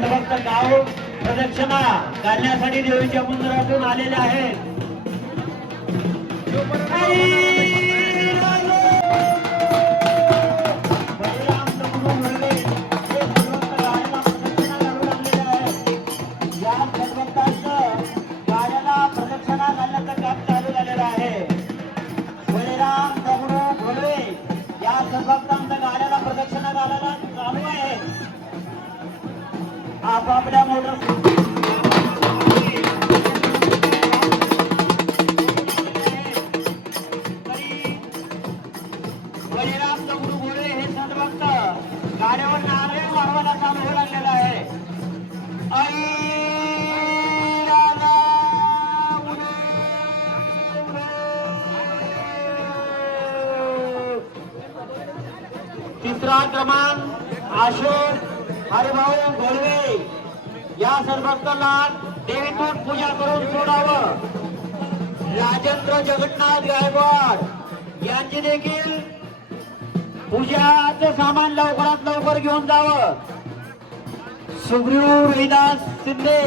संतभक्त गाव प्रदक्षिणा घालण्यासाठी देवीच्या मंदिरातून आलेले आहेत. आपापल्या मोटर बळीराम दगडू घोडे हे संतभक्त गाड्यावर नारळ वाढवायला चालू होऊ लागलेला आहे. तिसरा क्रमांक अशोक हरिभाऊ घोळवे या संतभक्तांना देवीतून पूजा करून सोडावं. राजेंद्र जगन्नाथ गायकवाड यांची देखील पूजाचं सामान लवकरात लवकर घेऊन जावं. सुग्रीव रोहिदास शिंदे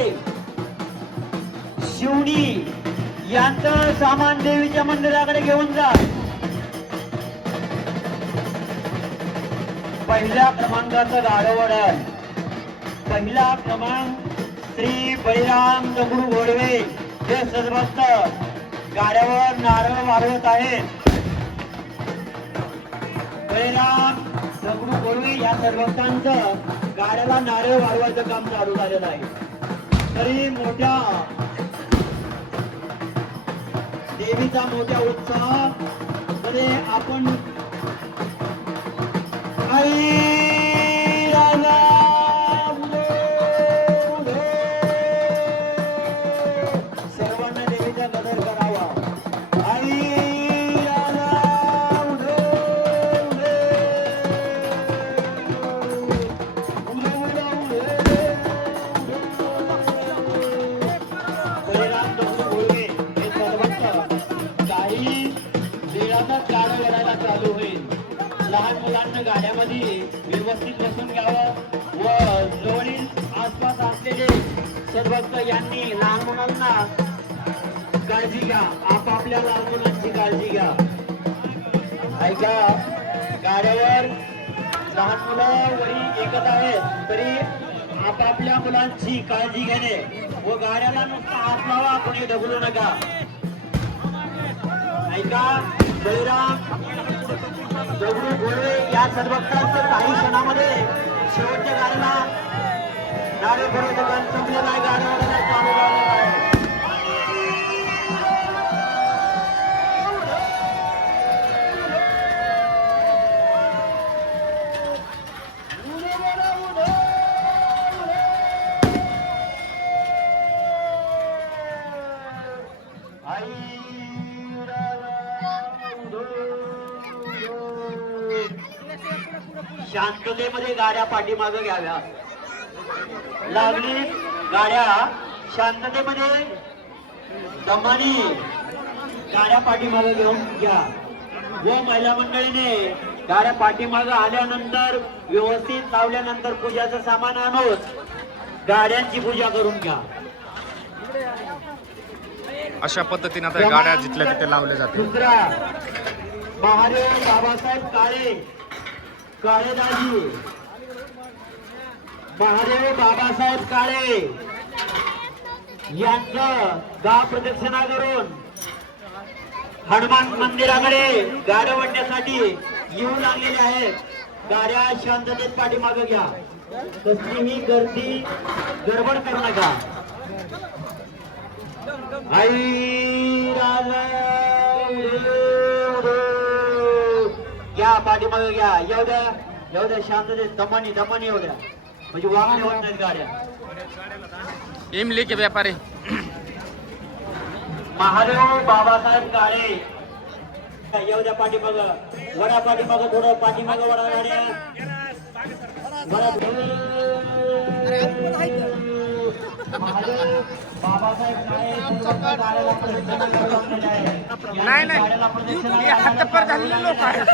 शिवणी यांचं सामान देवीच्या मंदिराकडे घेऊन जा. पहिल्या क्रमांकाचं गाडवडण पहिला क्रमांक श्री बळीराम दगडू घोडवे हे संतभक्त गाड्यावर नारळ वाढवत आहेत. बळीराम दगडू घोडवे या संतभक्तांचं गाड्याला नारळ वाढवायचं काम चालू झालेलं आहे. तरी मोठ्या देवीचा मोठ्या उत्साह मध्ये आपण सर्वांना देवीचा कदर करावा. बळीराम दगडू घोळवे हे सर्वत्र काही वेळातच गाड्या लढायला चालू होईल. लहान मुलांना गाड्यामध्ये व्यवस्थित बसून घ्यावं व जवळील आसपास असलेले संतभक्त यांनी लहान मुलांना काळजी घ्या. आपापल्या लहान मुलांची काळजी घ्या. ऐका, गाड्यावर लहान मुलं वरी एकच आहेत तरी आपापल्या मुलांची काळजी घेणे व गाड्याला नुसता हात लावा, कोणी ढकलू नका. ऐका, बळीराम दगडू घोळवे या संतभक्तांचं काही क्षणामध्ये शेवटच्या गाडीला नारळ फोडायचं काम संपलेलं आहे. गाड्या चालू झालेलं आहे. शांततेमध्ये गाड्या पाठीमागे घ्याव्या. लागली गाड्या शांततेमध्ये दमाने गाड्या पाठीमागे घेऊन घ्या व महिला मंडळीने गाड्या पाठीमागे आल्यानंतर व्यवस्थित लावल्यानंतर पूजाचं सामान आणून गाड्यांची पूजा करून घ्या. अशा पद्धतीने आता गाड्या जिथल्या तिथे लावल्या जातील. दुसरा महादेव बाबासाहेब काळे काळेदाजी महादेव बाबासाहेब काळे यांचं गाव प्रदक्षिणा करून हनुमान मंदिराकडे गाड्या वाढण्यासाठी येऊ लागलेले आहेत. गाड्या शांततेत पाठीमागे घ्या. कसलीही गर्दी गडबड करू नका. आई घ्या, पाठीमागे घ्या. येऊ द्या शांततेत दमानी येऊ द्या म्हणजे वाहन होत नाहीत गाड्या. इमली के व्यापारी महादेव बाबासाहेब काळे येऊ द्या पाठीमागं. वडा पाठीमागं, थोडं पाठीमागं वडा गाड्या. महादेव बाबासाहेब नाही नाही हातपर झालेले लोक आहेत.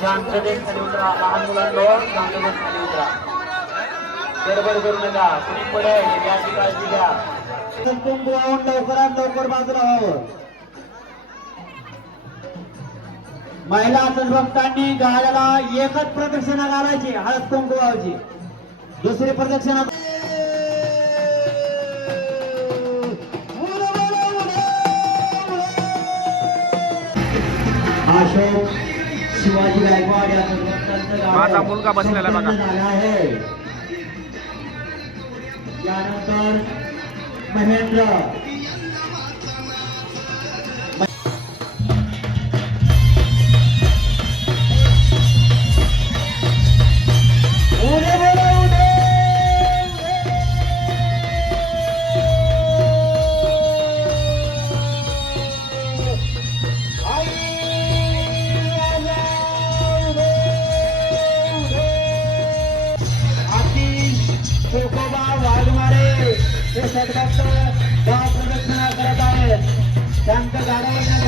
शांततेत खाली उतरा. लहान मुलांनो शांततेत खाली उतरा. गडबड करू नका. कुणी पडेल याची काळजी घ्या. कुंकू वाहून लवकरात लवकर बाजूला व्हावं. महिला भक्तांनी गाड्याला एकच प्रदक्षिणा घालायची, हळद कुंकू व्हायची. दुसरी प्रदक्षिणा अशोक शिवाजी गायकवाड या माझा मुलगा बसलेला बघा. झाला आहे. यानंतर महेंद्र चोकोबा वाघमारे हे सदभक्त गाव प्रदक्षिणा करत आहेत. त्यांच्या गाड्यावर